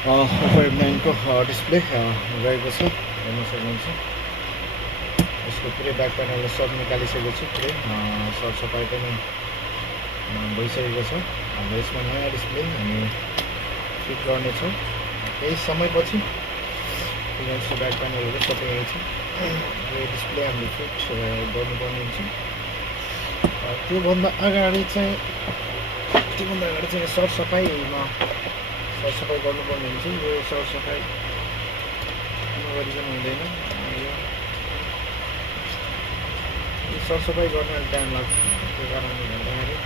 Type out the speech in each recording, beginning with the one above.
Oppo F9 को display रहेको छ, हेर्न सक्नुहुन्छ। यसको पुरै ब्याक प्यानल सब निकालिसकेको छु, पुरै सरसफाइ पनि भइसकेको छ। अब यसमा नयाँ डिस्प्ले हामी फिट गर्नेछौँ केही समयपछि। यसको ब्याक प्यानलहरू सबै यही छ। यो डिस्प्ले हामीले फिट गर्नुपर्ने हुन्छ। त्योभन्दा अगाडि चाहिँ सरसफाइमा सरसफाइ गर्नुपर्ने हुन्छ। यो सरसफाइ नगरिकन हुँदैन। यो सरसफाइ गर्न अलिक टाइम लाग्छ, त्यो कारणले गर्दाखेरि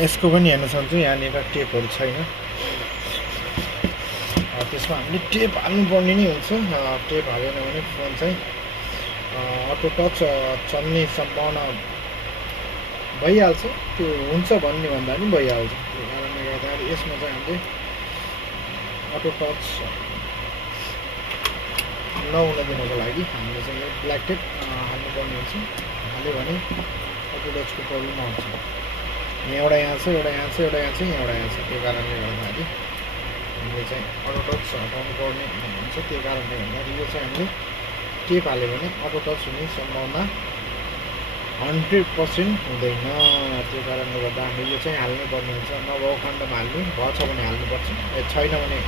यसको पनि हेर्न सक्छु, यहाँनिर टेपहरू छैन। त्यसमा हामीले टेप हाल्नुपर्ने नै हुन्छ। टेप हालेन भने फोन चाहिँ अटो टच चल्ने सम्भावना भइहाल्छ। त्यो हुन्छ भन्ने भन्दा पनि भइहाल्छ। त्यो कारणले गर्दाखेरि यसमा चाहिँ हामीले अटो टच नहुन दिनको लागि हामीले चाहिँ यो ब्ल्याक टेप हाल्नुपर्ने हुन्छ। हाल्यो भने अटो टचको प्रब्लम आउँछ। एउटा यहाँ छ, एउटा यहाँ छ, एउटा यहाँ छ, एउटा यहाँ छ। त्यो कारणले गर्दाखेरि हामीले चाहिँ अटो टच हटाउनु पर्ने हुन्छ। त्यो कारणले गर्दाखेरि यो चाहिँ हामीले टेप हाल्यो भने अटो टच हुने सम्भावना 100% हुँदैन। त्यो कारणले गर्दा हामीले यो चाहिँ हाल्नै पर्ने हुन्छ। नभएको खण्डमा हाल्ने, भएछ भने हाल्नुपर्छ, छैन भने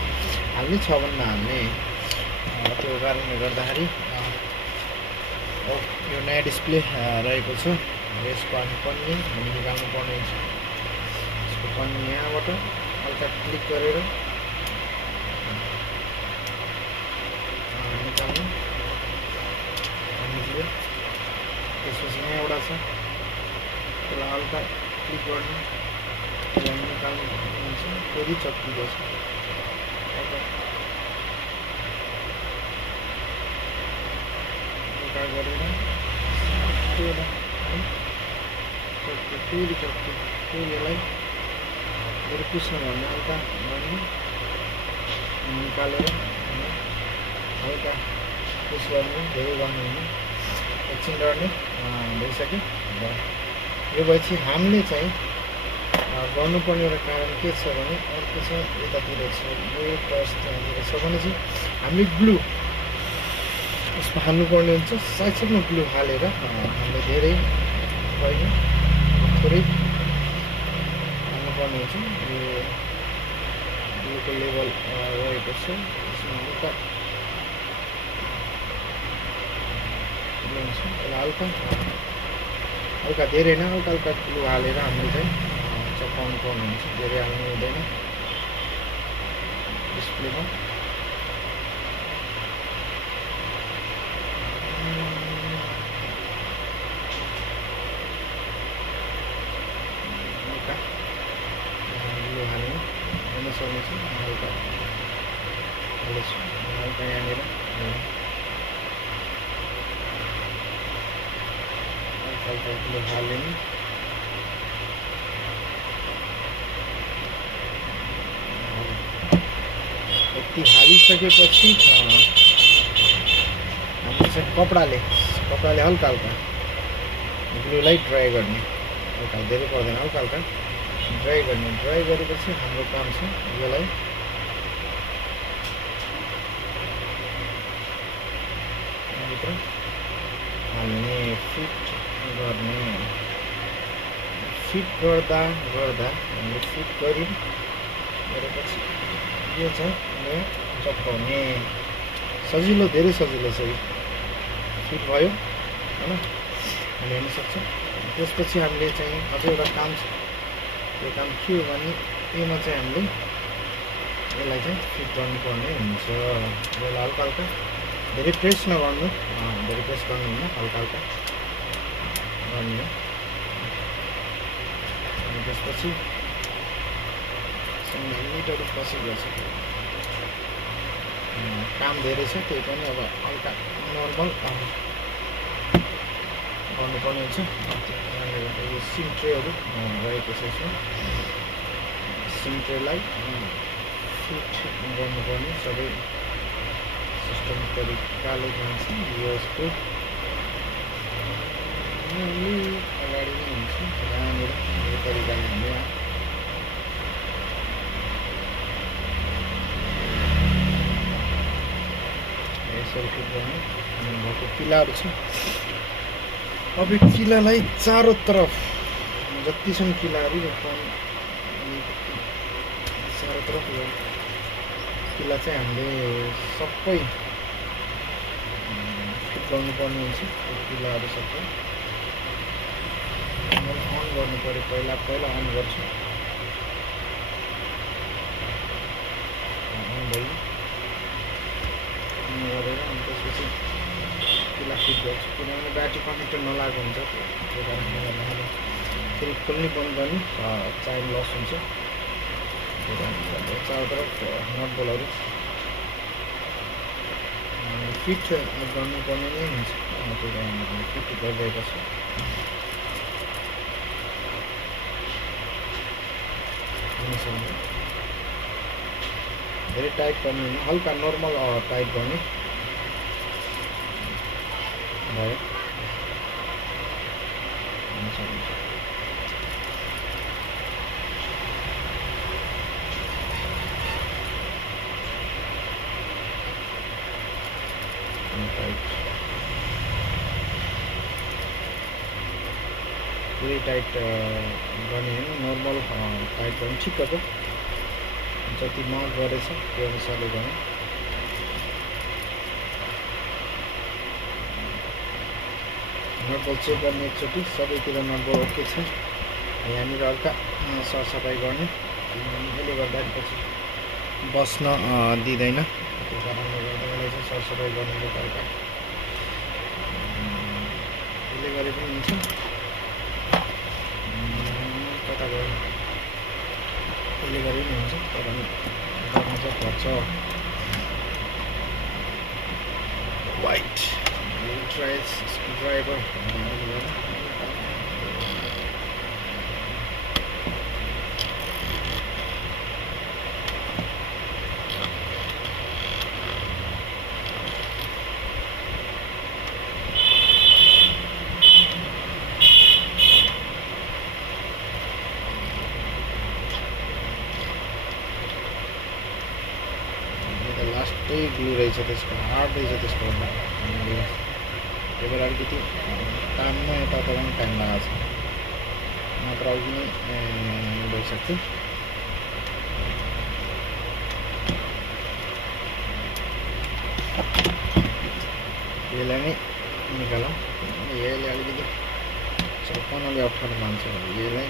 हाल्ने, छ भने नहाल्ने। त्यो कारणले गर्दाखेरि यो नयाँ डिस्प्ले रहेको छ। यसको पन्नी हामी निकाल्नु पर्ने हुन्छ। यसको पन्नी यहाँबाट हल्का क्लिक गरेर निकाल्नु निक्ल्यो। त्यसपछि यहाँ एउटा छ, त्यसलाई हल्का क्लिक गर्नु, त्यसलाई निकाल्नु हुन्छ। फेरि चक्किएको छ, हल्का गरेर फेरि चक्क्यो। फेरि यसलाई फेरि पुस्न भन्ने हल्का भन्ने निकालेर हल्का पुस गर्नु, धेरै गर्नु हुने। एकछिन गर्ने भइसक्यो। यो भएपछि हामीले चाहिँ गर्नुपर्ने एउटा कारण के छ भने अर्को चाहिँ यतातिर छ, यो प्लस त्यहाँतिर छ भने चाहिँ हामीले ग्लु यसमा हाल्नुपर्ने हुन्छ। साइडमा ग्लु हालेर हामीले धेरै होइन थोरै हाल्नुपर्ने हुन्छ। यो ग्लुको लेभल रहेको छ, यसमा हल्का हल्का हल्का धेरै नै हल्का हल्का ग्लु हालेर हामीले चाहिँ चपाउनु पर्ने हुन्छ। धेरै हाल्नु हुँदैन डिस्प्लेमा। हल्का ग्लु हाल्नु हेर्न सक्नुहुन्छ। हल्का हालेछु, हल्का यहाँनिर हल्का ग्लु हाल्नु। यति हालिसकेपछि हामीले चाहिँ कपडाले हल्का हल्का ग्लुलाई ड्राई गर्ने। हल्का धेरै पर्दैन, हल्का हल्का ड्राई गर्ने। ड्राई गरेपछि हाम्रो काम छ यसलाई भित्र हाल्ने, फिट गर्ने। फिट गर्दा हामीले फिट गरेपछि यो चाहिँ चप्काउने सजिलो, धेरै सजिलो छ। फिट भयो होइन, हामीले हेर्न सक्छौँ। त्यसपछि हामीले चाहिँ अझै एउटा काम छ। त्यो काम के हो भने यसमा चाहिँ हामीले यसलाई चाहिँ फिट गर्नुपर्ने हुन्छ। यसलाई हल्का हल्का, धेरै प्रेस नगर्नु, धेरै प्रेस गर्नु हुन्न, हल्का हल्का गर्नु। अनि त्यसपछि मिटहरू फसेको छ, काम धेरै छ। त्यही पनि अब हल्का नर्मल गर्नुपर्ने हुन्छ। यो सिम ट्रेहरू रहेको छ, यसमा सिम ट्रेलाई फिट गर्नुपर्ने, सबै सिस्टम तरिकाले जान्छ यसको अगाडि नै हुन्छ यहाँनिर यो तरिकाले हामी यसरी फिट गर्ने भएको किलाहरू छ। अब यो किलालाई चारो तरफ जति छन् किलाहरू चारोतर्फ यो किला चाहिँ हामीले सबै फिट गर्नुपर्ने हुन्छ। त्यो किलाहरू सबै मैले अन गर्नु पऱ्यो, पहिला अन गर्छु। अन भयो, अन गरेर अनि त्यसपछि किला फिट गर्छु, किनभने ब्याट्री कनेक्टर नलागेको हुन्छ। त्यो कारणले गर्दाखेरि फेरि खोल्ने बन्द गर्ने टाइम लस हुन्छ। चारोतर्फ नट बोलहरू फिट गर्नुपर्ने नै हुन्छ। त्यो कारणले फिट गरिरहेको छु। धेरै टाइट गर्ने होइन, हल्का नर्मल टाइट गर्ने भयो। पुरै टाइट गर्ने होइन, नर्मल टाइट गर्ने ठिक्कको जति माग गरेछ त्यो अनुसारले गर्ने। नटबल चेक गर्ने एकचोटि, सबैतिर नटबल ओके छ। यहाँनिर हल्का सरसफाइ गर्ने, यसले गर्दाखेरि पछि बस्न दिँदैन। त्यो कारणले गर्दा यसलाई चाहिँ सरसफाइ गर्नु हल्का यसले गरे पनि हुन्छ। कता गयो यसले गरे पनि हुन्छ, तर गर्नु चाहिँ पर्छ। वाइट स्क्रुड्राइभर लास्टै ग्लु रहेछ, त्यसको हार्ड रहेछ त्यसको भन्दा। त्यही भएर अलिकति तान्नु यताउता पनि टाइम लागेको छ, नत्र अघि नै भइसक्थ्यो। यसलाई नै निकालौँ, यसले अलिकति चलाउनले अप्ठ्यारो मान्छ। यसलाई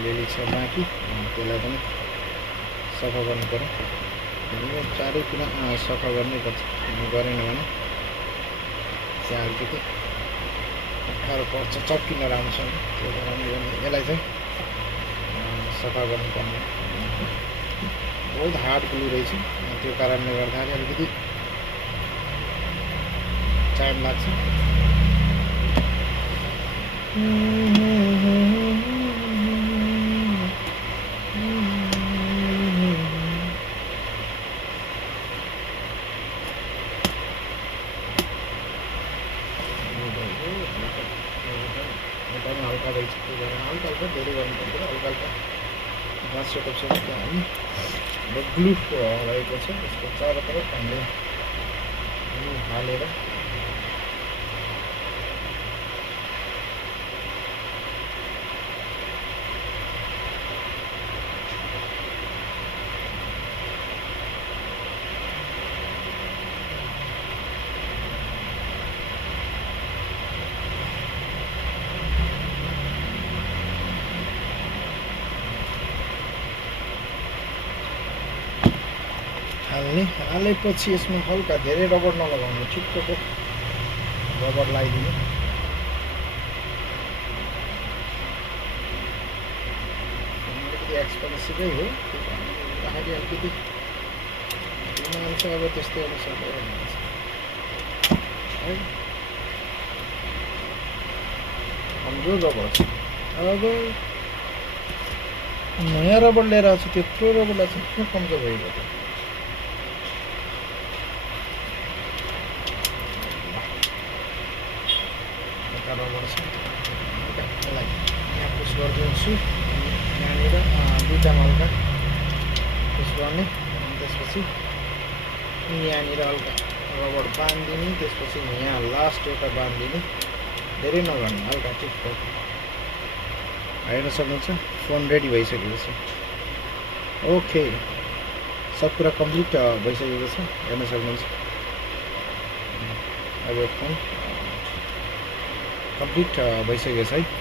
अलिअलि छ बाँकी, त्यसलाई पनि सफा गर्नु पऱ्यो। यो चारैतिर सफा गर्नै पर्छ, गरेन भने त्यहाँ अलिकति अप्ठ्यारो पर्छ, चप्किन राम्रोसँग। त्यो कारणले यसलाई चाहिँ सफा गर्नुपर्ने। बहुत हार्ड ग्लु रहेछ, त्यो कारणले गर्दाखेरि अलिकति टाइम लाग्छ। हल्का रहेछ, त्यो कारण हल्का धेरै गर्नु पर्दैन। हल्का गाँस सेटअप छ त्यहाँ हामी ग्लु रहेको छ, यसको चारोतर्फ हामीले ग्लु हालेर हालेपछि यसमा हल्का धेरै रबर नलगाउनु, ठिक्कको रबर लगाइदिनु। अलिकति एक्सपेन्सिभै हो, त्यो कारणले गर्दाखेरि अलिकति डिमान्ड चाहिँ अब त्यस्तै अनुसारले हुन्छ है। कमजोर रबर छ। अब नयाँ रबर लिएर आएको छु, त्यत्रो रबरलाई चाहिँ किन कमजोर भइगयो त? एउटा रबर छ, यसलाई यहाँ पुस गरिदिन्छु, यहाँनिर दुईवटामा हल्का पुस गर्ने, अनि त्यसपछि यहाँनिर हल्का रबर बाँधिदिने, त्यसपछि यहाँ लास्ट एउटा बाँधिदिने, धेरै नगर्ने, हल्का ठिकठाक। हेर्न सक्नुहुन्छ फोन रेडी भइसकेको छ। ओके, सब कुरा कम्प्लिट भइसकेको छ, हेर्न सक्नुहुन्छ। अब फोन कम्प्लिट भइसकेको छ है।